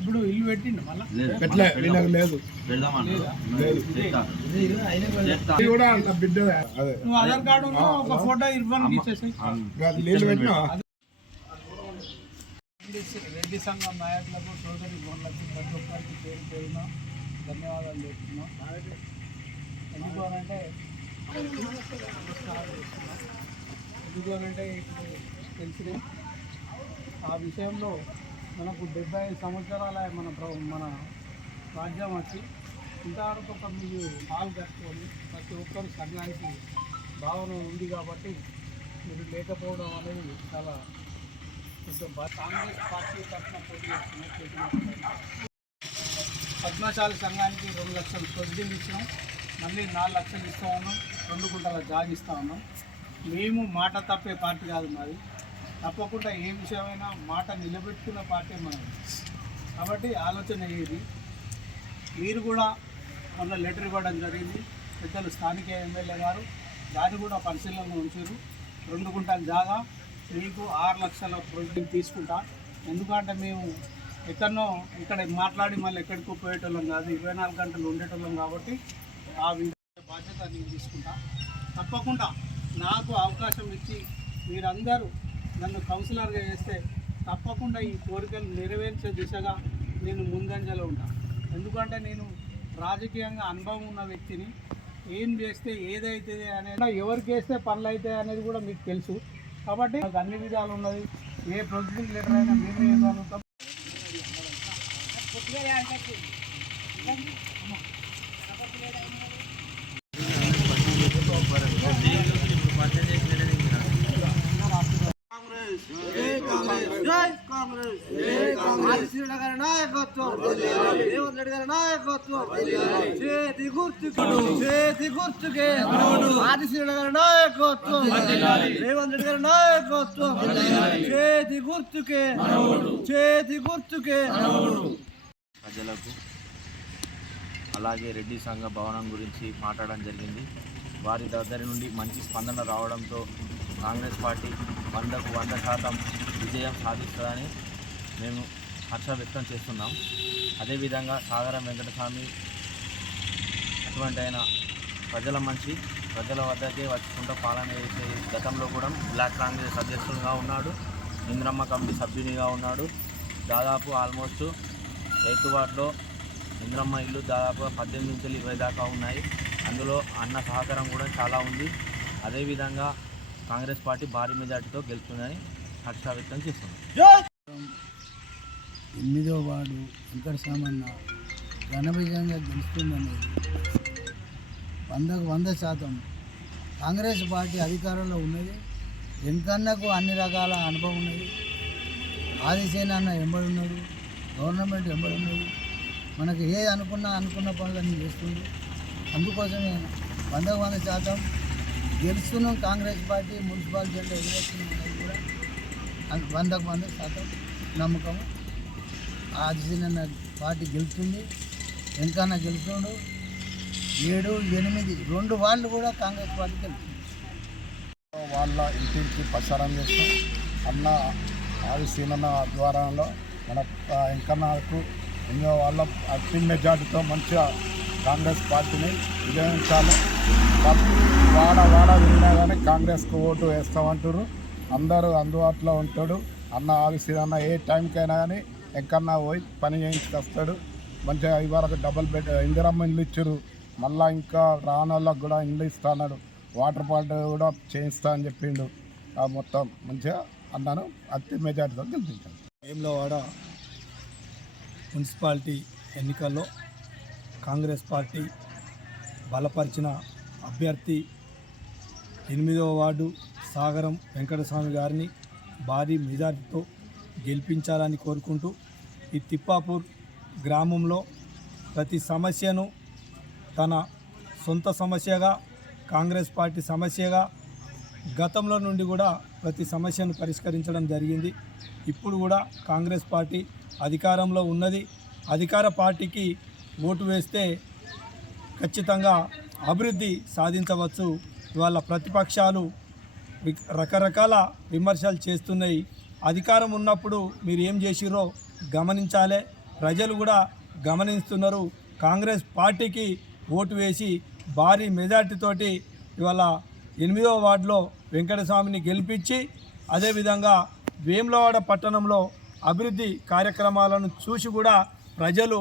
ఇప్పుడు ఇల్లు పెట్టిండు మళ్ళీ లేదు నువ్వు ఆధార్ కార్డు ఒక ఫోటో ఇవ్వడానికి ఇచ్చేసాయి. రెడ్డి సంఘం నాయకులకు సోదరి గోన్లకు ప్రతి ఒక్కరికి పేరు పేరున ధన్యవాదాలు చెప్తున్నాం. ఎందుకనంటే ఇప్పుడు తెలిసింది ఆ విషయంలో మనకు 75 సంవత్సరాల మన రాజ్యం వచ్చి ఇంతవరకు ఒక మీరు హాల్ కట్టుకొని ప్రతి ఒక్కరు సంఘానికి భావన ఉంది కాబట్టి మీరు లేకపోవడం అనేది చాలా కొంచెం కాంగ్రెస్ పార్టీ తరఫున పోటీ చేస్తున్నాం. పద్మశాలి సంఘానికి 2 లక్షలు ప్రొసీడింగ్ ఇచ్చినాం, మళ్ళీ 4 లక్షలు ఇస్తూ ఉన్నాం, 2 గుంటల జాగ్ ఇస్తూ ఉన్నాం. మేము మాట తప్పే పార్టీ కాదు మాది, తప్పకుండా ఏ విషయమైనా మాట నిలబెట్టుకున్న పార్టీ మనది. కాబట్టి ఆలోచన అయ్యేది మీరు కూడా మొన్న లెటర్ ఇవ్వడం జరిగింది. పెద్దలు స్థానిక ఎమ్మెల్యే గారు దాన్ని కూడా పరిశీలనలో ఉంచారు. 2 గుంటల జాగా మీకు 6 లక్షల ప్రొసీడింగ్ తీసుకుంటా. ఎందుకంటే మేము ఎక్కడనో ఇక్కడ మాట్లాడి మళ్ళీ ఎక్కడికో పోయేటోళ్ళం కాదు, 24 గంటలు ఉండేటోళ్ళం కాబట్టి ఆ బాధ్యత నేను తీసుకుంటా. తప్పకుండా నాకు అవకాశం ఇచ్చి మీరందరూ నన్ను కౌన్సిలర్గా చేస్తే తప్పకుండా ఈ కోరికలు నెరవేర్చే దిశగా నేను ముందంజలో ఉంటాను. ఎందుకంటే నేను రాజకీయంగా అనుభవం ఉన్న వ్యక్తిని. ఏం చేస్తే ఏదైతుంది అనేది, ఎవరికి వేస్తే పనులు అవుతాయి అనేది కూడా మీకు తెలుసు. కాబట్టి నాకు అన్ని విధాలు ఉన్నది. ఏ ప్రొసీడింగ్ లెటర్ అయినా మేము ఇవ్వగలుగుతాం. రేవంత్ రెడ్డి గారి నాయకత్వం, చేతి గుర్తుకే ఆదిశీల గారి నాయకత్వం, రేవంత్ రెడ్డి గారి నాయకత్వం, చేతి గుర్తుకే. ప్రజలకు అలాగే రెడ్డి సంఘ భవనం గురించి మాట్లాడడం జరిగింది. వారి దగ్గర నుండి మంచి స్పందన రావడంతో కాంగ్రెస్ పార్టీ 100కు 100% విజయం సాధిస్తుందని మేము హర్ష వ్యక్తం చేస్తున్నాం. అదేవిధంగా సాగరం వెంకటస్వామి అటువంటి ఆయన ప్రజల మనిషి, ప్రజల వద్దకే వచ్చుకుంటూ పాలన చేసే గతంలో కూడా బ్లాక్ కాంగ్రెస్ అధ్యక్షులుగా ఉన్నాడు, ఇంద్రమ్మ కమిటీ సభ్యునిగా ఉన్నాడు. దాదాపు ఆల్మోస్ట్ 8th వార్డులో ఇంద్రమ్మ ఇల్లు దాదాపు 18 నుంచి 20 దాకా ఉన్నాయి. అందులో అన్న సహకారం కూడా చాలా ఉంది. అదేవిధంగా కాంగ్రెస్ పార్టీ భారీ మెజార్టీతో గెలుస్తుందని హర్ష వ్యక్తం చేస్తుంది. 8వ వార్డు వెంకటస్వామన్న ఘన విజయంగా గెలుస్తుందనేది 100కు 100% కాంగ్రెస్ పార్టీ అధికారంలో ఉన్నది. వెంకన్నకు అన్ని రకాల అనుభవం ఉన్నది. ఆదిసేన అన్న ఎంబడి ఉన్నాడు, గవర్నమెంట్ ఎంబడి ఉన్నది. మనకు ఏది అనుకున్న పనులన్నీ చేస్తుంది. అందుకోసమే 100కు 100% గెలుస్తున్నాం. కాంగ్రెస్ పార్టీ మున్సిపాలిటీ జెండా ఎదురొస్తున్నాం అనేది కూడా 100కు 100% నమ్మకము. ఆదిశీన పార్టీ గెలుస్తుంది, వెంకన్న గెలుస్తుండు. 7, 8, 2 వార్డులు కూడా కాంగ్రెస్ పార్టీ గెలుస్తుంది. వాళ్ళ ఇంటింటికి ప్రచారం చేస్తాం. అన్న ఆదిశీన ఆధ్వర్యంలో మన వెంకన్నకు ఎన్నో వాళ్ళ అతి మెజార్టీతో మంచిగా కాంగ్రెస్ పార్టీని విజయించాలి. వాడ వెళ్ళినా కానీ కాంగ్రెస్కు ఓటు వేస్తామంటారు. అందరూ అందుబాటులో ఉంటాడు. అన్న ఆదిశీన ఏ టైంకైనా కానీ ఎక్కడన్నా పోయి పని చేయించుకొస్తాడు. మంచిగా ఇవరకు డబుల్ బెడ్ ఇందిరమ్మ ఇల్లు ఇచ్చారు. మళ్ళీ ఇంకా రానోళ్ళకు కూడా ఇల్లు ఇస్తా అన్నాడు. వాటర్ పాయింట్ కూడా చేయిస్తా అని చెప్పిండు. మొత్తం మంచిగా అన్నాను అతి మెజార్టీతో గెలిపించాను. వేములవాడ మున్సిపాలిటీ ఎన్నికల్లో కాంగ్రెస్ పార్టీ బలపరిచిన అభ్యర్థి 8వ వార్డు సాగరం వెంకటస్వామి గారిని భారీ మెజార్టీతో గెలిపించాలని కోరుకుంటూ ఈ తిప్పాపూర్ గ్రామంలో ప్రతి సమస్యను తన సొంత సమస్యగా, కాంగ్రెస్ పార్టీ సమస్యగా గతంలో నుండి కూడా ప్రతి సమస్యను పరిష్కరించడం జరిగింది. ఇప్పుడు కూడా కాంగ్రెస్ పార్టీ అధికారంలో ఉన్నది. అధికార పార్టీకి ఓటు వేస్తే ఖచ్చితంగా అభివృద్ధి సాధించవచ్చు. ఇవాళ ప్రతిపక్షాలు రకరకాల విమర్శలు చేస్తున్నాయి. అధికారం ఉన్నప్పుడు మీరు ఏం చేసిరో గమనించాలి. ప్రజలు కూడా గమనిస్తున్నారు. కాంగ్రెస్ పార్టీకి ఓటు వేసి భారీ మెజార్టీతోటి ఇవాళ 8వ వార్డులో వెంకటస్వామిని గెలిపించి అదేవిధంగా వేములవాడ పట్టణంలో అభివృద్ధి కార్యక్రమాలను చూసి కూడా ప్రజలు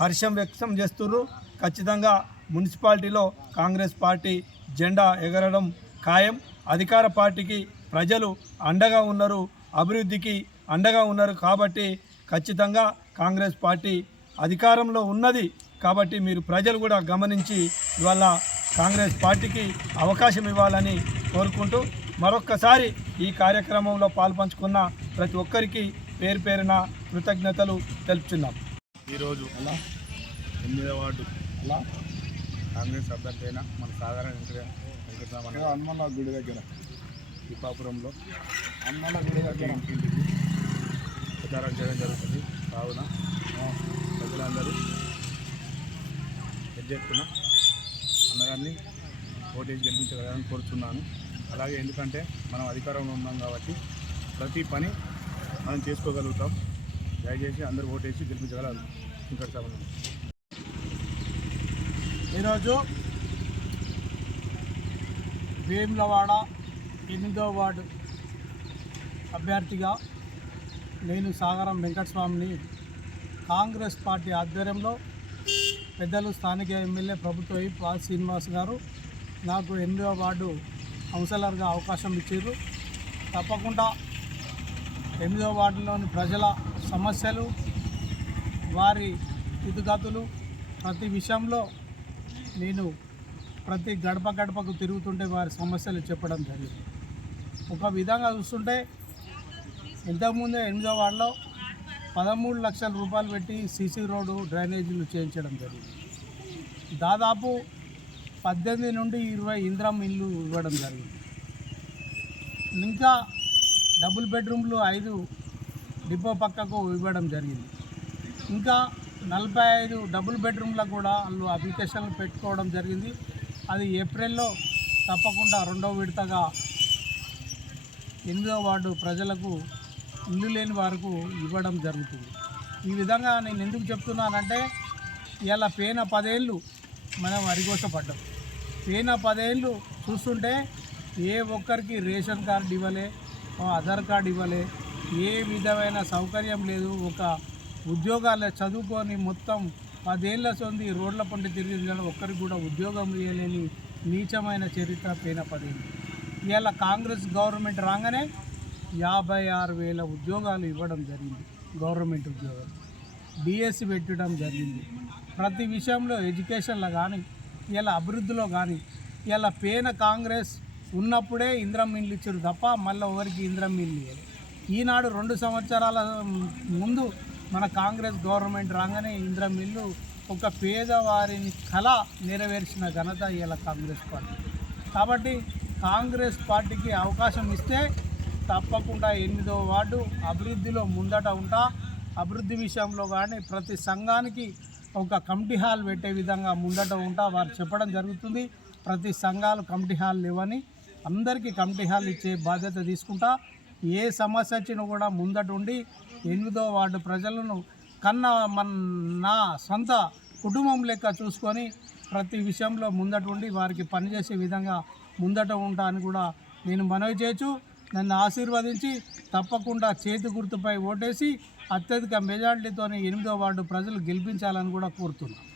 హర్షం వ్యక్తం చేస్తున్నారు. ఖచ్చితంగా మున్సిపాలిటీలో కాంగ్రెస్ పార్టీ జెండా ఎగరడం ఖాయం. అధికార పార్టీకి ప్రజలు అండగా ఉన్నారు, అభివృద్ధికి అండగా ఉన్నారు. కాబట్టి ఖచ్చితంగా కాంగ్రెస్ పార్టీ అధికారంలో ఉన్నది. కాబట్టి మీరు ప్రజలు కూడా గమనించి ఇవాళ కాంగ్రెస్ పార్టీకి అవకాశం ఇవ్వాలని కోరుకుంటూ మరొక్కసారి ఈ కార్యక్రమంలో పాల్పంచుకున్న ప్రతి ఒక్కరికి పేరు పేరున కృతజ్ఞతలు తెలుపుతున్నాం. ఈరోజు 8వ వార్డు కాంగ్రెస్ అభ్యర్థి అయిన మన సాధారణ వెంకటరామన్ హనుమన్న గుడి దగ్గర దీపాపురంలో హనుమన్న గుడి దగ్గర ఇంటింటికి ప్రచారం చేయడం జరుగుతుంది. కావున ప్రజలందరూ పెద్ద ఎత్తున అన్నగారిని ఓటేసి గెలిపించగలని కోరుతున్నాను. అలాగే ఎందుకంటే మనం అధికారంలో ఉన్నాం కాబట్టి ప్రతి పని మనం చేసుకోగలుగుతాం. దయచేసి అందరూ ఓటేసి గెలిపించగలరు. వెంకటరామన్ ఈరోజు వేములవాడ 8వ వార్డు అభ్యర్థిగా నేను సాగరం వెంకటస్వామిని కాంగ్రెస్ పార్టీ ఆధ్వర్యంలో పెద్దలు స్థానిక ఎమ్మెల్యే ప్రభుత్వ పాల్ శ్రీనివాస్ గారు నాకు 8వ వార్డు కౌన్సిలర్గా అవకాశం ఇచ్చారు. తప్పకుండా 8వ వార్డులోని ప్రజల సమస్యలు, వారి స్థితిగతులు ప్రతి విషయంలో నేను ప్రతి గడప గడపకు తిరుగుతుంటే వారి సమస్యలు చెప్పడం జరిగింది. ఒక విధంగా చూస్తుంటే ఇంతకుముందే 8వ వార్డులో 13 లక్షల రూపాయలు పెట్టి సీసీ రోడ్డు డ్రైనేజీలు చేయించడం జరిగింది. దాదాపు 18 నుండి 20 ఇందిరమ్మ ఇల్లు ఇవ్వడం జరిగింది. ఇంకా డబుల్ బెడ్రూమ్లు 5 డిపో పక్కకు ఇవ్వడం జరిగింది. ఇంకా 45 డబుల్ బెడ్రూమ్లకు కూడా వాళ్ళు అప్లికేషన్లు పెట్టుకోవడం జరిగింది. అది ఏప్రిల్లో తప్పకుండా 2వ విడతగా 8వ వార్డు ప్రజలకు ఇల్లు లేని వారికి ఇవ్వడం జరుగుతుంది. ఈ విధంగా నేను ఎందుకు చెప్తున్నానంటే ఇలా పేన 10 ఏళ్ళు మనం అరిగోసపడ్డాం. పేన 10 ఏళ్ళు చూస్తుంటే ఏ ఒక్కరికి రేషన్ కార్డు ఇవ్వలే, ఆధార్ కార్డు ఇవ్వలే, ఏ విధమైన సౌకర్యం లేదు. ఒక ఉద్యోగాలు చదువుకొని మొత్తం 10 ఏళ్ళ సొంది రోడ్ల పండి తిరిగి ఒక్కరికి కూడా ఉద్యోగం ఇవ్వలేని నీచమైన చరిత్ర పేన 10 ఏళ్ళు. ఇవాళ కాంగ్రెస్ గవర్నమెంట్ రాగానే 56,000 ఉద్యోగాలు ఇవ్వడం జరిగింది. గవర్నమెంట్ ఉద్యోగాలు డిఎస్సి పెట్టడం జరిగింది. ప్రతి విషయంలో ఎడ్యుకేషన్లో కానీ ఇలా అభివృద్ధిలో కానీ ఇలా పేన కాంగ్రెస్ ఉన్నప్పుడే ఇందిరమ్మ ఇల్లు ఇచ్చారు తప్ప మళ్ళీ ఎవరికి ఇందిరమ్మ ఇల్లు ఇవ్వాలి. ఈనాడు 2 సంవత్సరాల ముందు మన కాంగ్రెస్ గవర్నమెంట్ రాగానే ఇందిరమ్మ ఇల్లు ఒక పేదవారిని కళ నెరవేర్చిన ఘనత ఇలా కాంగ్రెస్ పార్టీ. కాబట్టి కాంగ్రెస్ పార్టీకి అవకాశం ఇస్తే తప్పకుండా 8వ వార్డు అభివృద్ధిలో ముందట ఉంటా. అభివృద్ధి విషయంలో కానీ ప్రతి సంఘానికి ఒక కమిటీ హాల్ పెట్టే విధంగా ముందట ఉంటా వారు చెప్పడం జరుగుతుంది. ప్రతి సంఘాలు కమిటీ హాల్ లేవని అందరికీ కమిటీ హాల్ ఇచ్చే బాధ్యత తీసుకుంటా. ఏ సమస్య వచ్చినా కూడా ముందట ఉండి 8వ వార్డు ప్రజలను నా సొంత కుటుంబం లెక్క చూసుకొని ప్రతి విషయంలో ముందట ఉండి వారికి పనిచేసే విధంగా ముందట ఉంటా అని కూడా నేను మనవి చేయొచ్చు. నన్ను ఆశీర్వదించి తప్పకుండా చేతి గుర్తుపై ఓటేసి అత్యధిక మెజార్టీతో 8వ వార్డు ప్రజలు గెలిపించాలని కూడా కోరుతున్నాను.